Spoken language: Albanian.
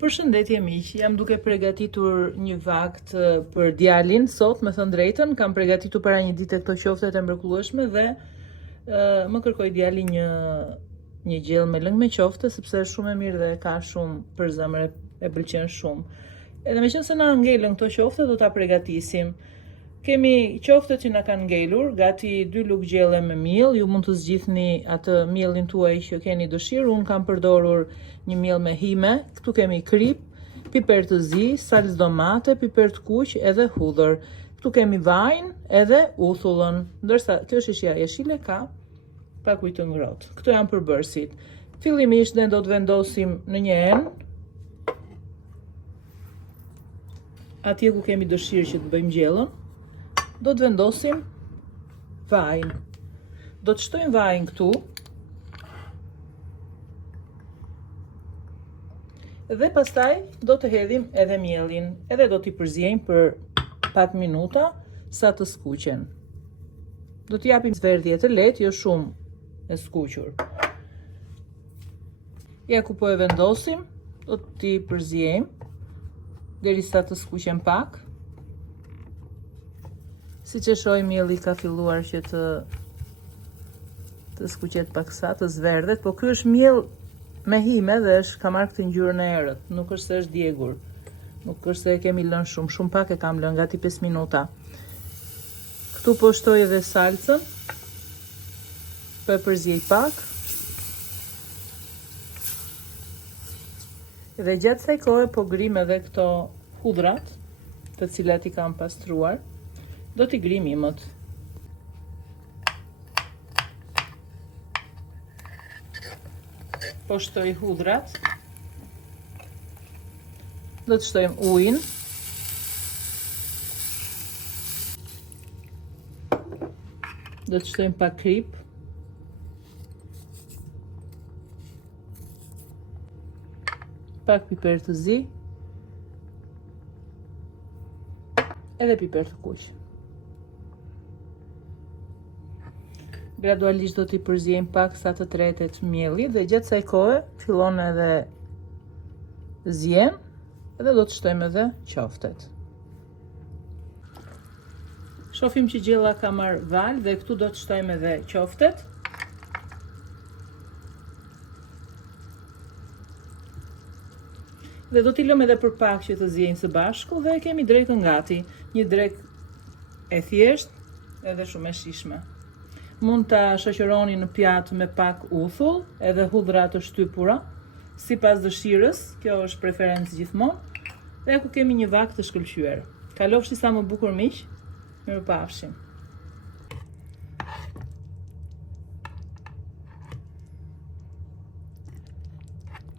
Përshëndetje miq, jam duke përgatitur një vakt për djalin sot, me thënë drejtën, kam përgatitur para një dite këto qoftet e mrekullueshme dhe më kërkoi djali një gjellë me lëng me qofte, sepse është shumë e mirë dhe ka shumë për zemër, e pëlqen shumë. Edhe meqense na ngelën këto qofte, do ta përgatisim. Kemi qoftet që na kanë ngelur, gati 2 lugë gjelle me miell, ju mund të zgjidhni atë miellin tuaj që keni dëshirë. Unë kam përdorur një miell me hime, këtu kemi krip, piper të zi, salcë domate, piper të kuq edhe hudhër. Këtu kemi vajin edhe uthullën, ndërsa kjo shishja jeshile ka pak ujë të ngrohtë. Këto janë përbërësit. Fillimisht ne do të vendosim në një enë, atje ku kemi dëshirë që të bëjmë gjellën. Do të vendosim vajin. Do të shtojmë vajin këtu. Dhe pastaj do të hedhim edhe miellin. Edhe do t'i përziejmë për pak minuta sa të skuqen. Do t'i japim zverdhje të lehtë, jo shumë e skuqur. Ja ku po e vendosim, do t'i përziejmë derisa të skuqen pak. Si që shoj, mielli ka filluar që të skuqet paksa, të zverdhet, po ky është miell me hime dhe ka marrë këtë ngjyrën e errët, nuk është se është djegur, nuk është se e kemi lënë shumë pak e kam lënë, gati 5 minuta. Këtu po shtoj edhe salcën, po e përziej pak. Dhe gjatë kësaj kohe po grim edhe këto hudhrat, të cilat I kam pastruar. Do t'i grim imët. Po shtoj hudhrat. Do të shtojmë ujin. Do të shtojmë pak krip. Pak piper të zi. Edhe piper të kuq. Gradualisht do t'i përziejmë pak sa të tretet mielli dhe gjatë kësaj kohe fillon edhe zien edhe do të shtojmë edhe qoftet. Shohim që gjella ka marrë val dhe këtu do të shtojmë edhe qoftet. Dhe do t'i lëmë edhe për pak që të ziejnë së bashku dhe kemi drekën gati. Një drek e thjeshtë edhe shumë e shijshme. Mund ta shoqëroni në pjatë me pak uthull, edhe hudhra të shtypura, sipas dëshirës, kjo është preferencë gjithmonë. Dhe ku kemi një vakt të shkëlqyer. Kalofshi sa më bukur miq, mirupafshim.